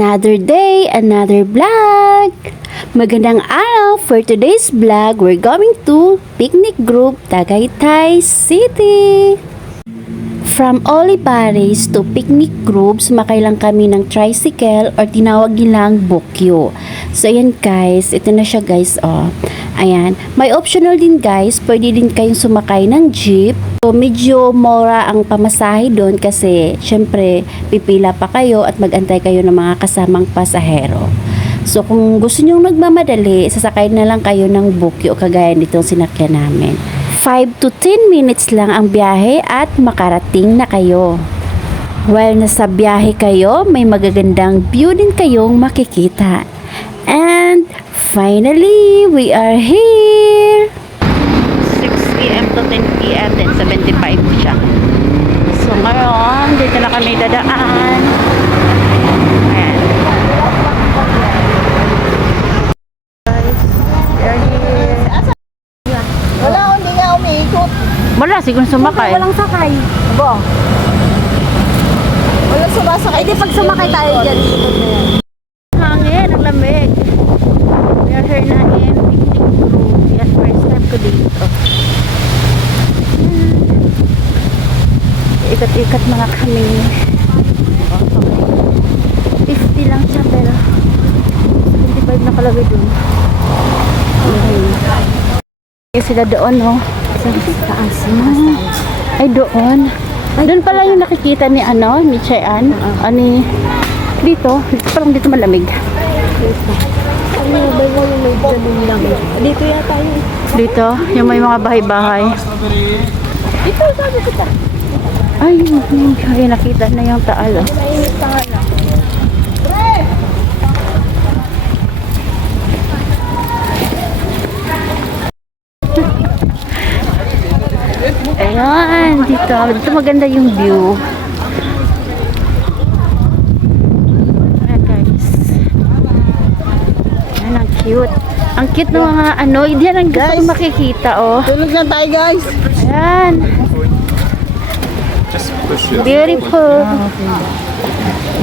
Another day, another vlog. Magandang araw. For today's vlog, we're going to picnic group Tagaytay City. From Olivares to picnic groups, sumakay lang kami ng tricycle or tinawag nilang bukyo. So ayan guys, ito na siya guys oh. Ayan, may optional din guys, pwede din kayong sumakay ng jeep. So medyo mura ang pamasahe doon kasi syempre pipila pa kayo at magantay kayo ng mga kasamang pasahero. So kung gusto nyo nagmamadali, sasakay na lang kayo ng bukyo kagaya nitong sinakyan namin. 5 to 10 minutes lang ang biyahe at makarating na kayo. While nasa biyahe kayo, may magagandang view din kayong makikita. And finally, we are here! 6 p.m. to 10 p.m. then 75 siya. So ngayon, dito na kami dadaan. Ayan. Wala, siguro sumakay. Walang sakay. Bo. Walang sumasakay. Hindi pag sumakay tayo dyan. Hangin, ang lamig. We are here na in picnic group. Yan, first time ko dito. Ikat-ikat mga kami. 50 lang siya pero 75 na kalagay dun. Okay. Sila doon, no? Sa taas. Ay, doon. Doon pala yung nakikita ni ano, ni Chean. Ani dito, parang dito malamig. Ano ba yung may ganun lang? Dito yata yun. Dito, yung may mga bahay-bahay. Dito, sabi kita. Ay, nakita na yung taal. Oh. Mainit pa nga lang. Ayan, dito maganda yung view. Ayan guys. Ayan, ang cute. Ang cute ng mga ano, yan ang gusto ko makikita, oh. Tulog na tayo guys. Ayan. Beautiful.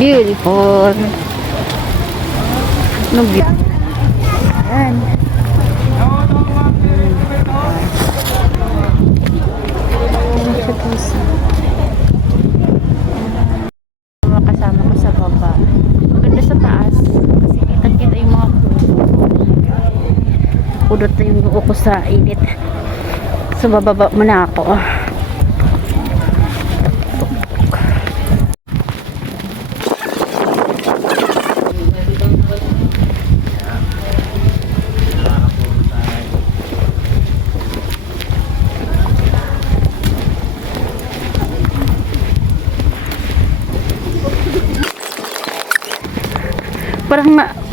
Beautiful. No beauty. Ayan. Mga kasama ko sa baba. Maganda sa taas. Kasi kita-kita yung mga pudot na yung buko ko sa init. So bababa muna ako.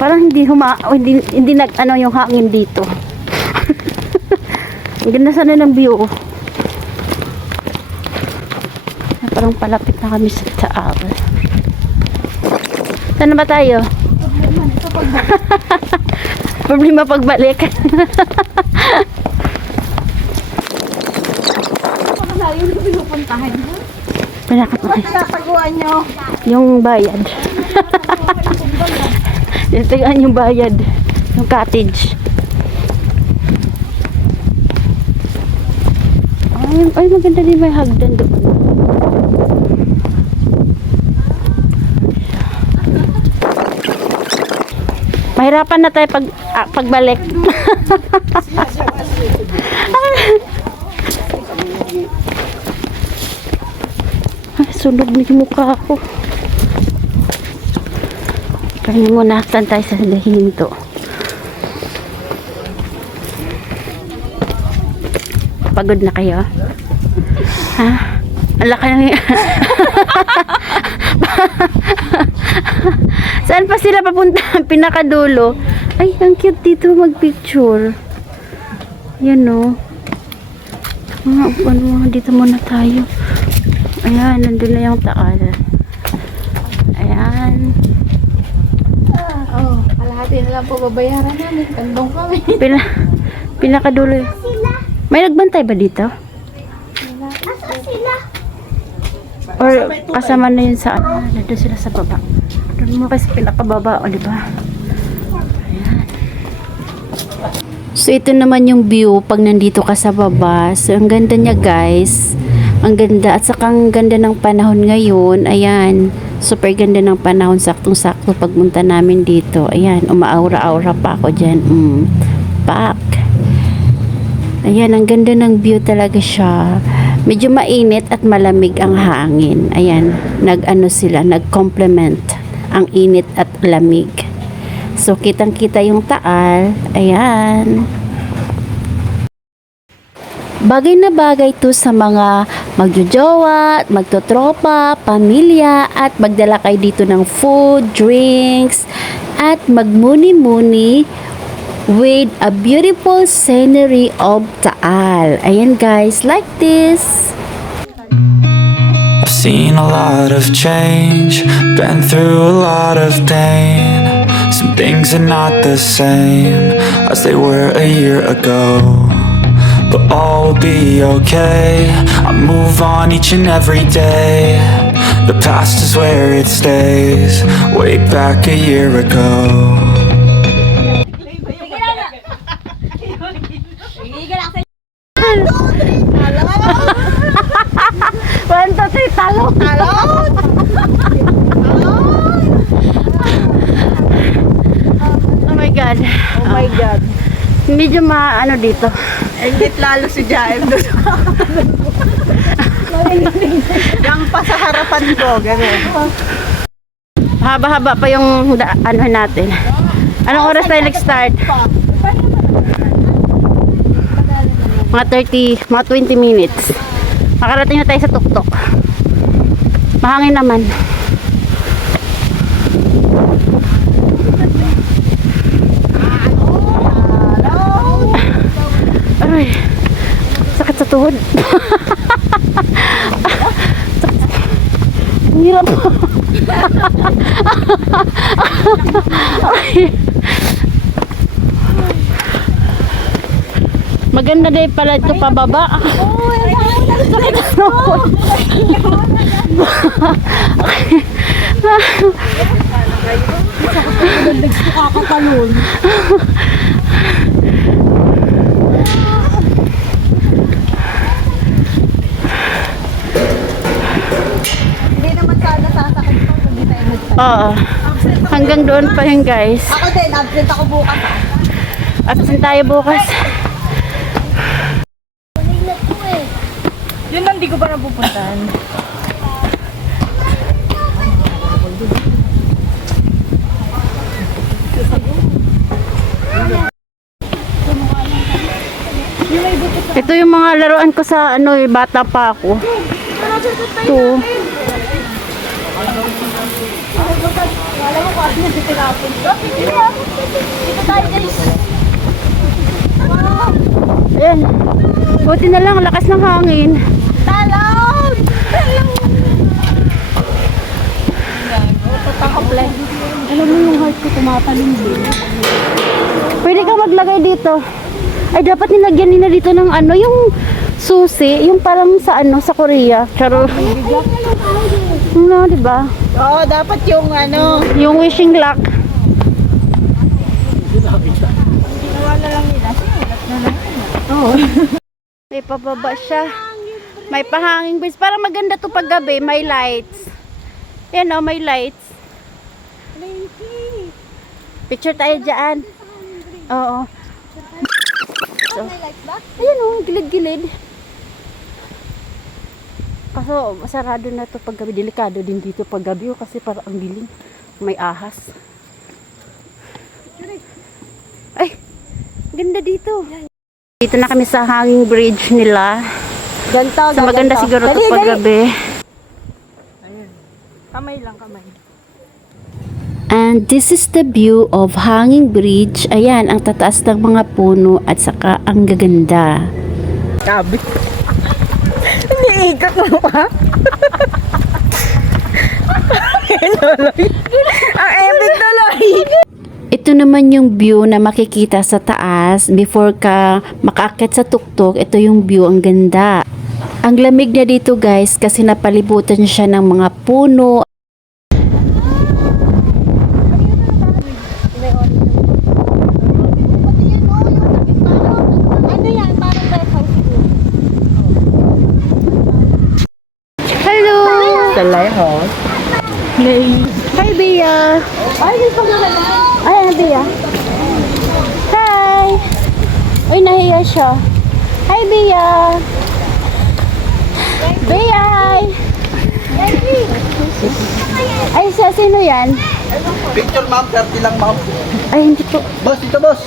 Parang hindi nag ano yung hangin dito. Ang ganda sana ng view. Parang palapit na kami sa taal. Saan na ba tayo? Problema pagbalik. Yung pinupuntahan mo. Pinataguan nyo. Yung bayad. Tinatagaan yung bayad. Yung cottage. Ay, maganda din may hagdan doon. Mahirapan na tayo pagbalik. Ay, sunog na yung mukha ko. Kaya muna, tayo sa hinto. Pagod na kayo? Ha? Ang laki ng... Saan pa sila papunta? Pinakadulo. Ay, ang cute dito magpicture. Yan o. Dito muna tayo. Ayan, nandun na yung taal. Ayan. Kalahati na lang po babayaran namin. Tandong kami. Pinakadulo. May nagbantay ba dito? Asa sila? Or kasama na yun sa ano? Nandun sila sa baba. Doon mo kasi pinakababa, o diba? Ayan. So, ito naman yung view pag nandito ka sa baba. So, ang ganda niya, guys. Ang ganda. At saka ang ganda ng panahon ngayon. Ayan. Super ganda ng panahon. Saktong-sakto pagpunta namin dito. Ayan. Umaaura-aura pa ako dyan. Pak. Ayan. Ang ganda ng view talaga siya. Medyo mainit at malamig ang hangin. Ayan. Nag-ano sila. Nag-complement ang init at lamig. So, kitang-kita yung Taal. Ayan. Bagay na bagay to sa mga magjojowa, magtotropa, pamilya, at magdala kayo dito ng food, drinks, at magmuni-muni with a beautiful scenery of Taal. Ayan guys, like this. I've seen a lot of change, been through a lot of pain. Some things are not the same as they were a year ago, but all will be okay. I move on each and every day. The past is where it stays, way back a year ago. One, two, three, talon! Talon! Oh my God. Oh my God. Medyo maano dito. Ingit lalo si Jaem doon. Yang pa sa harapan ko, gano'n. Haba-haba pa yung ano natin. Anong oras tayo nag-start? Mga 30, mga 20 minutes. Makarating na tayo sa tuktok. Mahangin naman. Aray, sakit sa tuhod. Ang hirap. Ay. Maganda din pala ito pababa. Sakit sa tuhod. Nakakatalon. Hindi naman sana sasakit ko kung hindi tayo nagtatalo. Oo. Hanggang doon pa yun guys. Ako din, absent ako bukas. Absent tayo bukas. Yun lang, di ko pa napupuntahan. Ito yung mga laruan ko sa ano, bata pa ako. Ito. Ayan. Buti na lang, lakas ng hangin. Talon! Alam mo yung heart ko tumatalon din. Pwede kang maglagay dito. Ay, dapat nilagyan nila dito ng ano, yung susi, yung parang sa ano, sa Korea. Charo. Ano, diba? Oo, dapat yung ano. Yung wishing luck. Ginawa na lang nila. Oo. May pababa siya. May pahanging breeze. Parang maganda to pag gabi. May lights. Yan o, may lights. Picture tayo dyan. Oo. So, ayan o, gilid-gilid. Kaso, sarado na to pag gabi. Delikado din dito pag gabi o kasi parang ang dilim. May ahas. Ay, ganda dito. Dito na kami sa hanging bridge nila. Ganto, So maganda siguro to pag gabi. Ayun. Kamay lang, kamay. And this is the view of hanging bridge. Ayan, ang tataas ng mga puno at saka ang gaganda. Sabi. Iniikot mo pa. Ang epic tuloy. Ito naman yung view na makikita sa taas before ka makaakyat sa tuktok. Ito yung view, ang ganda. Ang lamig na dito guys kasi napalibutan siya ng mga puno. Hi, Bea. Ay, hindi pa nakala. Ay, ano, Bea? Hi. Uy, nahiya siya. Hi, Bea. Bea, hi. Ay, sino yan? Picture ma'am, 30 lang ma'am. Ay, hindi po. Boss, dito boss.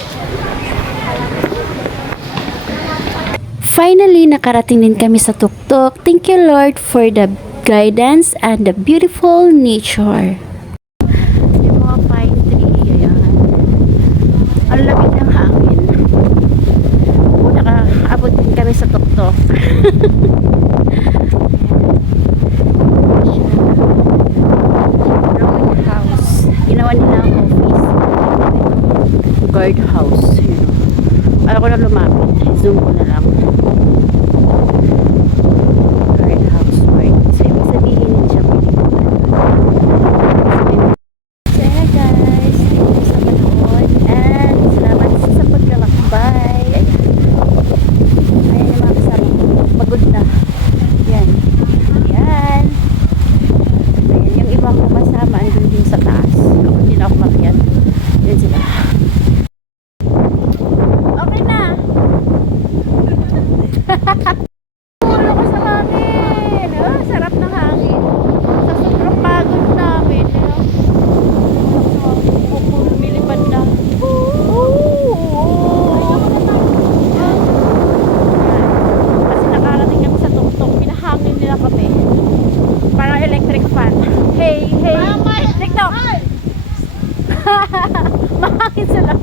Finally, nakarating din kami sa tuktok. Thank you, Lord, for the guidance and the beautiful nature. Yung mga pine tree, ayan. Ang lamig ng hangin. Nakaabot din kami sa tuktok. Drawing house. Ginawa nila ang office. Guard house. Yun. Para ko na lumapit. Zoom ko na lang. Guard house. Right. So, ibig sabihin din siya pwede ko na. So, ayan guys. Thank you sa panood. And salamat sa paglalakbay. Ayan. Ayan yung mga kasama ko. Pagod na. Yan. Yan. Ayan. Yung ibang ko kasama andun din sa taas. Ako hindi na ako makiyan. Yan sila. Okay na. Ulo ko sa hangin. Oh, sarap ng hangin. Sa sobrang pagod namin. Lumilipad na. Kasi nakarating kami sa tuktok. Pinahangin nila kami. Parang electric fan. Hey, hey. TikTok. Mahangin sila.